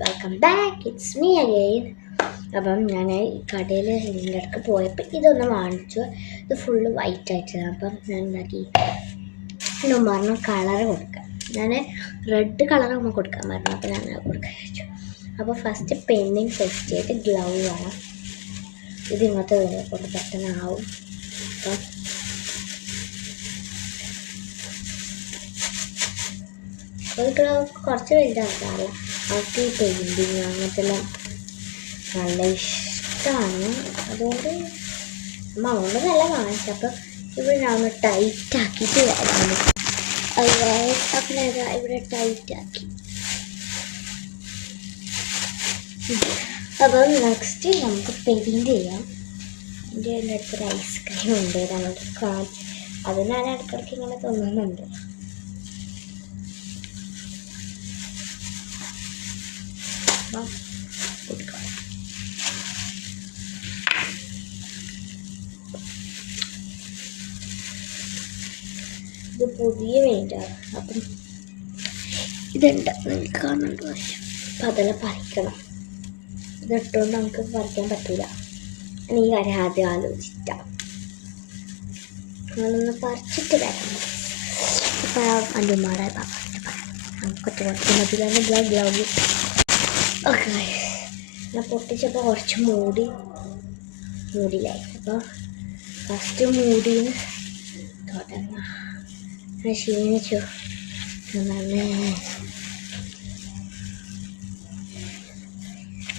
Welcome back, it's me again. അപ്പം ഞാൻ ഈ കടയിൽ ഇതിൻ്റെ ഇടയ്ക്ക് പോയപ്പോൾ ഇതൊന്ന് വാങ്ങിച്ചു. ഇത് ഫുള്ള് വൈറ്റ് ആയിട്ടാണ്. അപ്പം ഞാൻ ഉണ്ടാക്കി പറഞ്ഞു കളർ കൊടുക്കാം. ഞാൻ റെഡ് കളർ നമ്മൾ കൊടുക്കാൻ പറഞ്ഞു. അപ്പോൾ ഞാൻ കൊടുക്കാൻ വെച്ചു. അപ്പോൾ ഫസ്റ്റ് പെണ്ണിങ് സെറ്റ് ചെയ്ത് ഗ്ലൗ വേണം. ഇത് ഇങ്ങനത്തെ കൊണ്ട് പെട്ടെന്നാവും. അപ്പം ഒരു ഗ്ലൗ കുറച്ച് വലുതാക്കാറില്ല. അവർക്ക് ഈ പെയിൻറ്റിങ് അങ്ങനത്തെ എല്ലാം നല്ല ഇഷ്ടമാണ്. അതുകൊണ്ട് അതുകൊണ്ട് നല്ല വാങ്ങിച്ചു. അപ്പം ഇവിടെ ഞാൻ ഒന്ന് ടൈറ്റാക്കിയിട്ട് വരാണ്. അപ്പം ഇവിടെ ടൈറ്റാക്കി. അപ്പം നെക്സ്റ്റ് നമുക്ക് പെയിൻറ്റ് ചെയ്യാം. എൻ്റെ അടുത്തൊരു ഐസ്ക്രീം ഉണ്ട്, നമുക്ക് കാണിച്ച് അത് ഞാൻ ഇടയ്ക്കിടയ്ക്ക് ഇങ്ങനെ തോന്നുന്നുണ്ട്. ഇത് പുതിയ പെയിൻ്റാണ്. അപ്പം ഇതുണ്ട്, നിങ്ങൾക്ക് കാണുന്നുണ്ട്. അപ്പം അതെല്ലാം പറിക്കണം. ഇതിട്ടുകൊണ്ട് നമുക്ക് പറിക്കാൻ പറ്റില്ല. ഞാൻ ഈ കാര്യം ആദ്യം ആലോചിച്ചിട്ടാണ്. നിങ്ങളൊന്ന് പറിച്ചിട്ട് വരാം. ഇപ്പം അല്ലുമാടെ നമുക്ക് കുറച്ച് മതി തന്നെ ഗ്ലൗ. ഓക്കെ, ഞാൻ പൊട്ടിച്ചപ്പോൾ കുറച്ച് മൂടിലായി. അപ്പോൾ ഫസ്റ്റ് മൂടിന്ന് തുടങ്ങാം. ഞാൻ ക്ഷീണിച്ചു.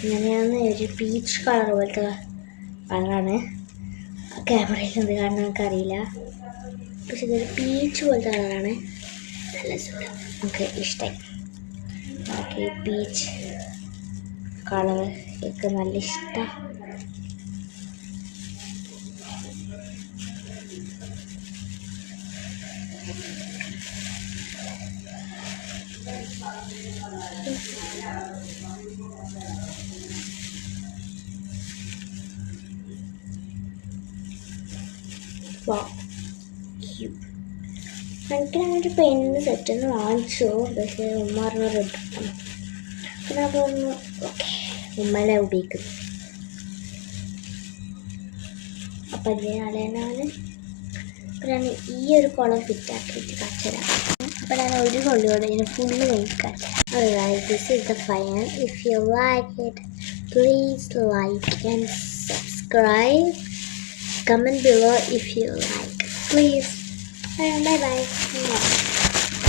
ഇങ്ങനെയാണ് ഒരു പീച്ച് കളർ പോലത്തെ കളറാണ്. ക്യാമറയിൽ എന്ത് കാണുന്ന എനിക്കറിയില്ല, പക്ഷെ ഇതൊരു പീച്ച് പോലത്തെ കളറാണ്. നല്ല സുഖം, നമുക്ക് ഇഷ്ടമായി. നമുക്ക് ഈ പീച്ച് കളർ എനിക്ക് നല്ല ഇഷ്ടം. എനിക്ക് ഞാനൊരു പെണ്ണിന് സെറ്റൊന്ന് വാങ്ങിച്ചു, പക്ഷേ ഉമ്മ പറഞ്ഞ റെഡ് ആണ്. പിന്നെ അതൊന്ന് ഓക്കെ ഉമ്മലെ ഉപയോഗിക്കുന്നു. അപ്പം അതിനാലെ ഞാൻ ഈ ഒരു കുളം ഫിറ്റാക്കിയിട്ട് കച്ചരാം. അപ്പം ഞാൻ ഒരു കൊള്ളിയോടെ ഇതിന് ഫുള്ള് കഴിക്കാൻ. Alright, this is the final. If you like it, please like and subscribe. Comment below if you like. Please. Bye bye.